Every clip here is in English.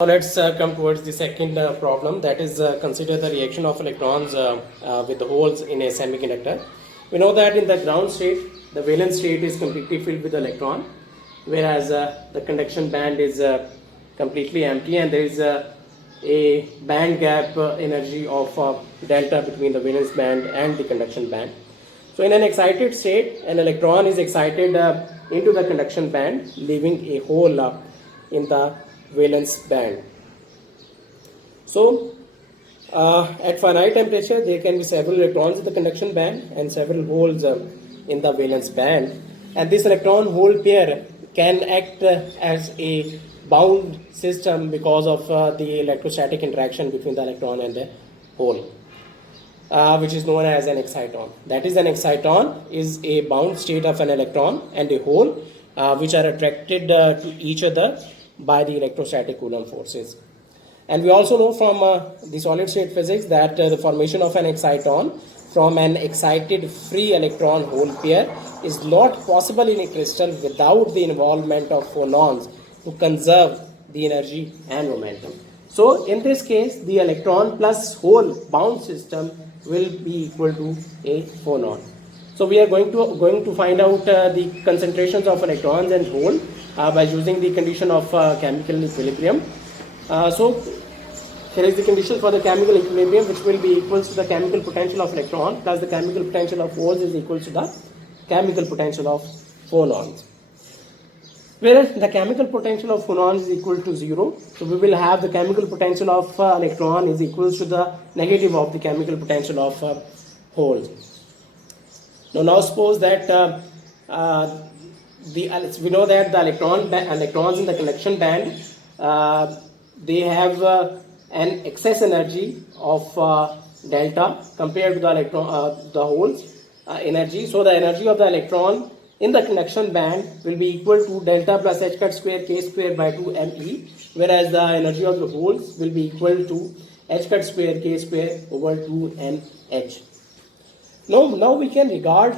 Now let's come towards the second problem, that is consider the reaction of electrons with the holes in a semiconductor. We know that in the ground state, the valence state is completely filled with electron, whereas the conduction band is completely empty, and there is a band gap energy of delta between the valence band and the conduction band. So in an excited state, an electron is excited into the conduction band, leaving a hole in the valence band. So at finite temperature, there can be several electrons in the conduction band and several holes in the valence band, and this electron hole pair can act as a bound system because of the electrostatic interaction between the electron and the hole, which is known as an exciton. That is, an exciton is a bound state of an electron and a hole which are attracted to each other by the electrostatic Coulomb forces. And we also know from the solid state physics that the formation of an exciton from an excited free electron hole pair is not possible in a crystal without the involvement of phonons to conserve the energy and momentum. So in this case, the electron plus hole bound system will be equal to a phonon. So we are going to find out the concentrations of electrons and hole by using the condition of chemical equilibrium. So here is the condition for the chemical equilibrium, which will be equal to the chemical potential of electron plus the chemical potential of holes is equal to the chemical potential of phonons. Whereas the chemical potential of phonons is equal to 0, so we will have the chemical potential of electron is equal to the negative of the chemical potential of holes. Now suppose that we know that the electrons in the conduction band they have an excess energy of delta compared to the holes energy. So the energy of the electron in the conduction band will be equal to delta plus h cut square k square by 2 me, whereas the energy of the holes will be equal to h cut square k square over 2 nh. Now we can regard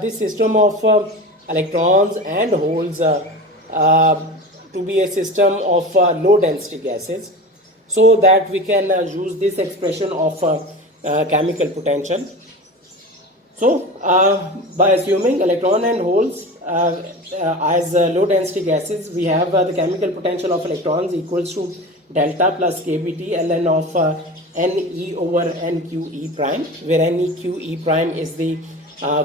this system of electrons and holes to be a system of low density gases, so that we can use this expression of chemical potential. So by assuming electron and holes as low density gases, we have the chemical potential of electrons equals to delta plus kBT ln of Ne over NQE prime, where NQE prime is the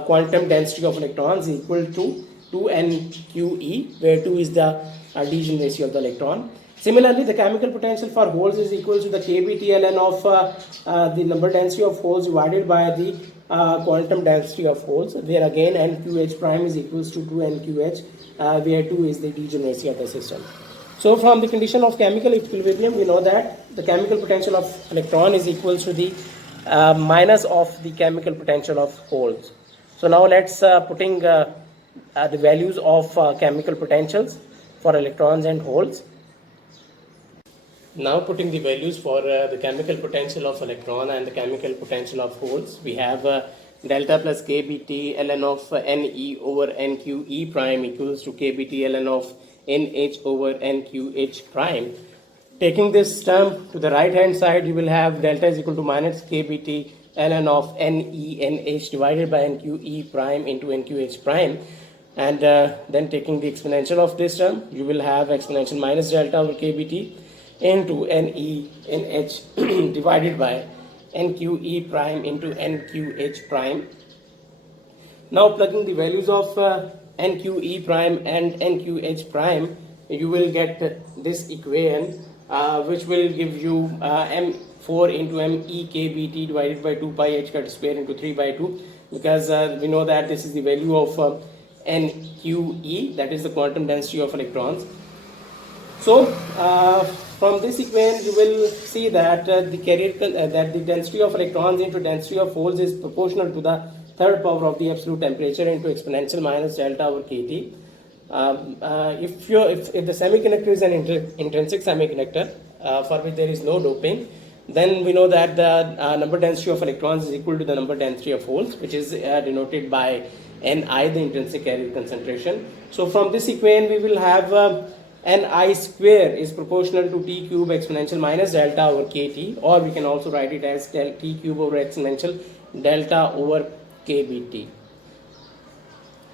quantum density of electrons equal to 2NQE, where 2 is the degeneracy of the electron. Similarly, the chemical potential for holes is equal to the kBT ln of the number density of holes divided by the quantum density of holes, where again NQH prime is equals to 2NQH, where 2 is the degeneracy of the system. So from the condition of chemical equilibrium, we know that the chemical potential of electron is equal to the minus of the chemical potential of holes. So now let's putting the values of chemical potentials for electrons and holes. Now putting the values for the chemical potential of electron and the chemical potential of holes, we have delta plus kBT ln of Ne over NQE prime equals to kBT ln of NH over NQH prime. Taking this term to the right hand side, you will have delta is equal to minus kBT ln of NENH divided by NQE prime into NQH prime, and then taking the exponential of this term, you will have exponential minus delta over kBT into NENH divided by NQE prime into NQH prime. Now plugging the values of NQE prime and NQH prime, you will get this equation which will give you M4 into ME kBT divided by 2 pi h cut square into 3 by 2, because we know that this is the value of NQE, that is the quantum density of electrons. So from this equation you will see that the density of electrons into density of holes is proportional to the third power of the absolute temperature into exponential minus delta over kT. If the semiconductor is an intrinsic semiconductor for which there is no doping, then we know that the number density of electrons is equal to the number density of holes, which is denoted by Ni, the intrinsic carrier concentration. So from this equation we will have Ni square is proportional to T cube exponential minus delta over Kt, or we can also write it as T cube over exponential delta over Kbt.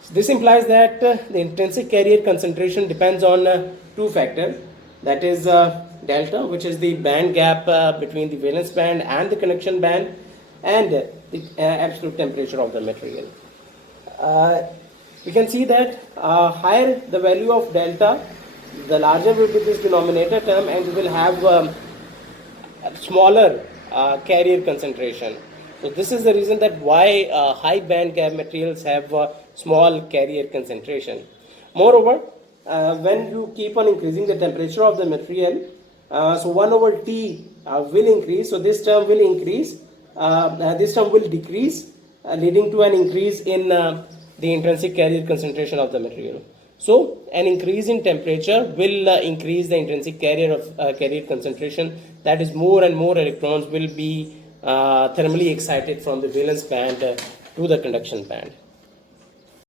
So this implies that the intrinsic carrier concentration depends on two factors, that is delta, which is the band gap between the valence band and the conduction band, and the absolute temperature of the material. We can see that higher the value of delta, the larger will be this denominator term, and we will have smaller carrier concentration. So this is the reason that why high band gap materials have small carrier concentration. Moreover, when you keep on increasing the temperature of the material, so 1 over T will increase, so this term will increase, this term will decrease, leading to an increase in the intrinsic carrier concentration of the material. So an increase in temperature will increase the intrinsic carrier concentration, that is more and more electrons will be thermally excited from the valence band to the conduction band.